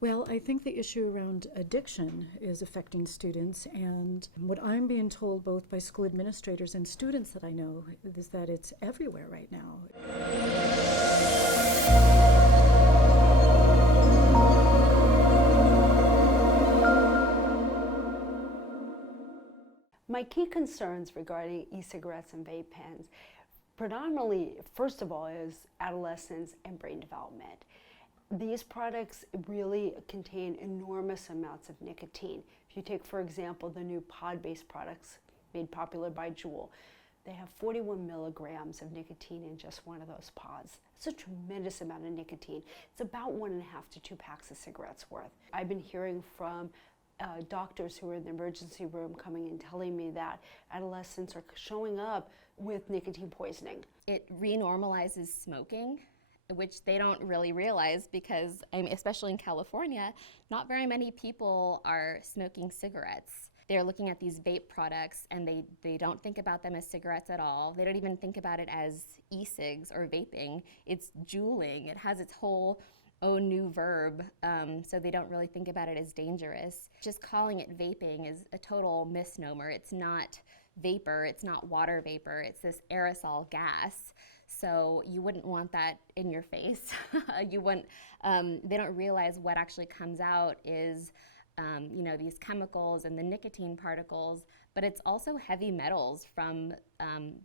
Well, I think the issue around addiction is affecting students, and what I'm being told both by school administrators and students that I know is that it's everywhere right now. My key concerns regarding e-cigarettes and vape pens, predominantly, first of all, is adolescence and brain development. These products really contain enormous amounts of nicotine. If you take, for example, the new pod-based products made popular by Juul, they have 41 milligrams of nicotine in just one of those pods. It's a tremendous amount of nicotine. It's about 1.5 to 2 packs of cigarettes worth. I've been hearing from doctors who are in the emergency room coming and telling me that adolescents are showing up with nicotine poisoning. It renormalizes smoking, which they don't really realize because, especially in California, not very many people are smoking cigarettes. They're looking at these vape products and they don't think about them as cigarettes at all. They don't even think about it as e-cigs or vaping. It's juuling. It has its whole own new verb, so they don't really think about it as dangerous. Just calling it vaping is a total misnomer. It's not vapor, it's not water vapor, it's this aerosol gas. So you wouldn't want that in your face. You wouldn't, they don't realize what actually comes out is these chemicals and the nicotine particles, but it's also heavy metals from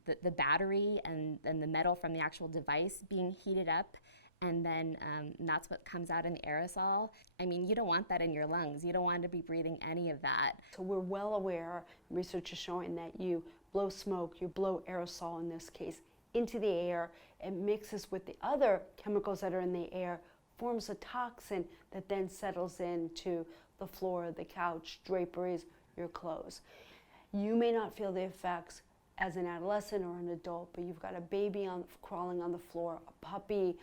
the battery and the metal from the actual device being heated up, and then that's what comes out in the aerosol. I mean, you don't want that in your lungs. You don't want to be breathing any of that. So we're well aware, research is showing that you blow smoke, you blow aerosol in this case, into the air. It mixes with the other chemicals that are in the air, forms a toxin that then settles into the floor, the couch, draperies, your clothes. You may not feel the effects as an adolescent or an adult, but you've got a baby crawling on the floor, a puppy,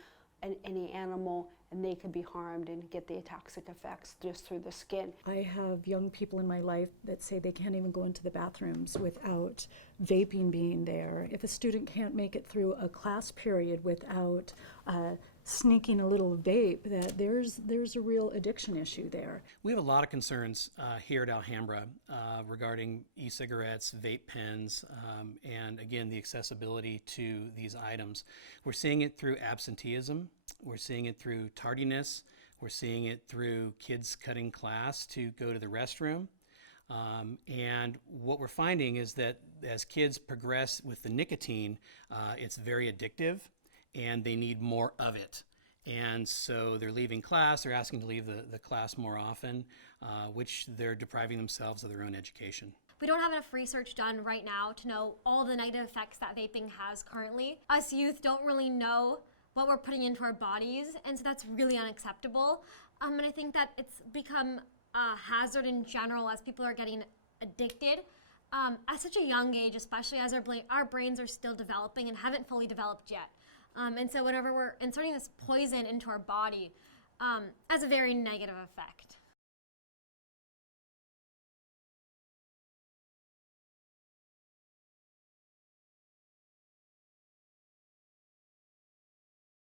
any animal, and they could be harmed and get the toxic effects just through the skin. I have young people in my life that say they can't even go into the bathrooms without vaping being there. If a student can't make it through a class period without sneaking a little vape, that there's a real addiction issue there. We have a lot of concerns here at Alhambra regarding e-cigarettes, vape pens, and again, the accessibility to these items. We're seeing it through absenteeism. We're seeing it through tardiness. We're seeing it through kids cutting class to go to the restroom. And what we're finding is that as kids progress with the nicotine, it's very addictive and they need more of it. And so they're leaving class, they're asking to leave the class more often, which they're depriving themselves of their own education. We don't have enough research done right now to know all the negative effects that vaping has currently. Us youth don't really know what we're putting into our bodies, and so that's really unacceptable. And I think that it's become a hazard in general as people are getting addicted at such a young age, especially as our brains are still developing and haven't fully developed yet. And so whenever we're inserting this poison into our body, has a very negative effect.